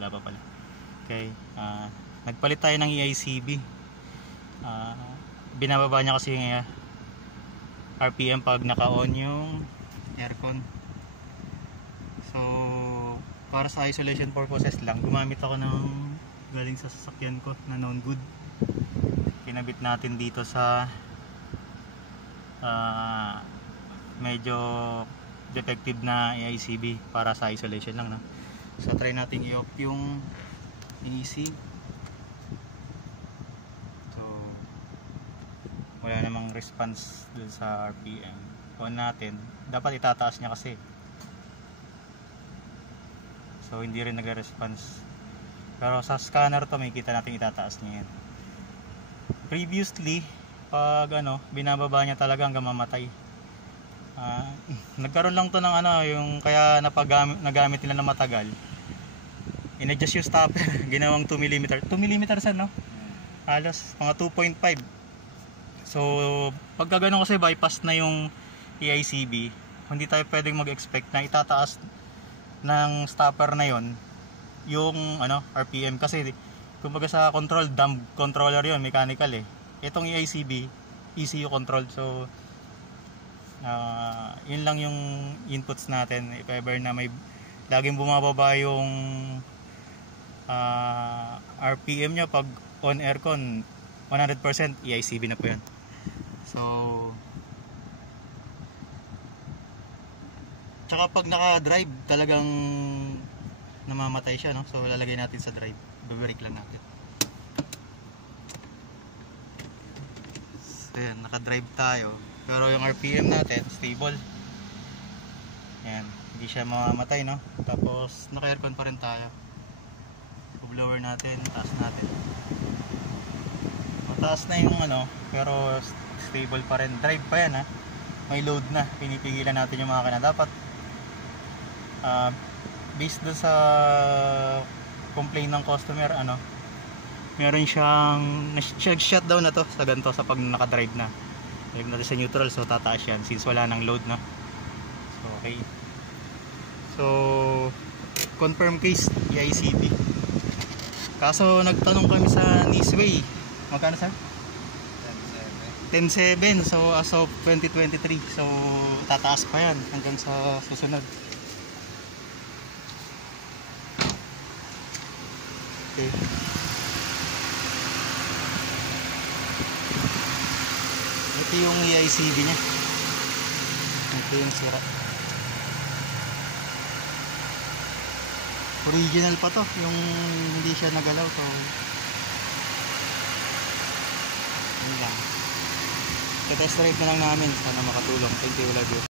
wala pa pala. Okay, nagpalit tayo ng EICB. Binababa niya kasi yung RPM pag naka-on yung aircon. So para sa isolation purposes lang, gumamit ako ng galing sa sasakyan ko na known good. Kinabit natin dito sa medyo defective na EICB para sa isolation lang, no? So try natin i-off yung AC. So wala namang response dun sa RPM. On natin, dapat itataas niya kasi. So hindi rin nagre-response. Pero sa scanner to, may kita natin itataas niya yan. Previously, pag binababa niya talaga hanggang mamatay. Nagkaroon lang to ng yung kaya nagamit nila na matagal. In-adjust yung stopper, ginawang 2mm. 2mm no? Halos mga 2.5. So pagka ganun kasi bypass na yung EICB, hindi tayo pwedeng mag-expect na itataas ng stopper na yon yung RPM, kasi kumbaga sa control, dumb controller yon, mechanical itong EICB ECU control. So yun lang yung inputs natin. If ever na may laging bumababa yung RPM nya pag on aircon, 100% EICB na po yan. So tsaka pag naka-drive talagang namamatay siya, no? So lalagay natin sa drive, babarik lang natin. So yan, naka-drive tayo, pero yung RPM natin stable. Yan, hindi siya mamamatay, no? Tapos naka-aircon pa rin tayo. Blower natin, taas natin. Mataas na yung pero stable pa rin. Drive pa yan, ha? May load na, pinipigilan natin yung makina. Dapat based doon sa complaint ng customer, meron siyang shutdown na to sa ganito, sa pag naka-drive na. Drive natin sa neutral, so tataas yan since wala nang load na. So okay. So confirm case EICB. Kaso nagtanong kami sa Nisway, magkano sir? 10.7. So as of 2023, so tataas pa yan hanggang sa susunod. Okay. Ito yung EICB nya. Ito yung sira. Original pa to, yung hindi siya nagalaw. So yun lang. Test drive na lang namin. Sana makatulong. Thank you, love you.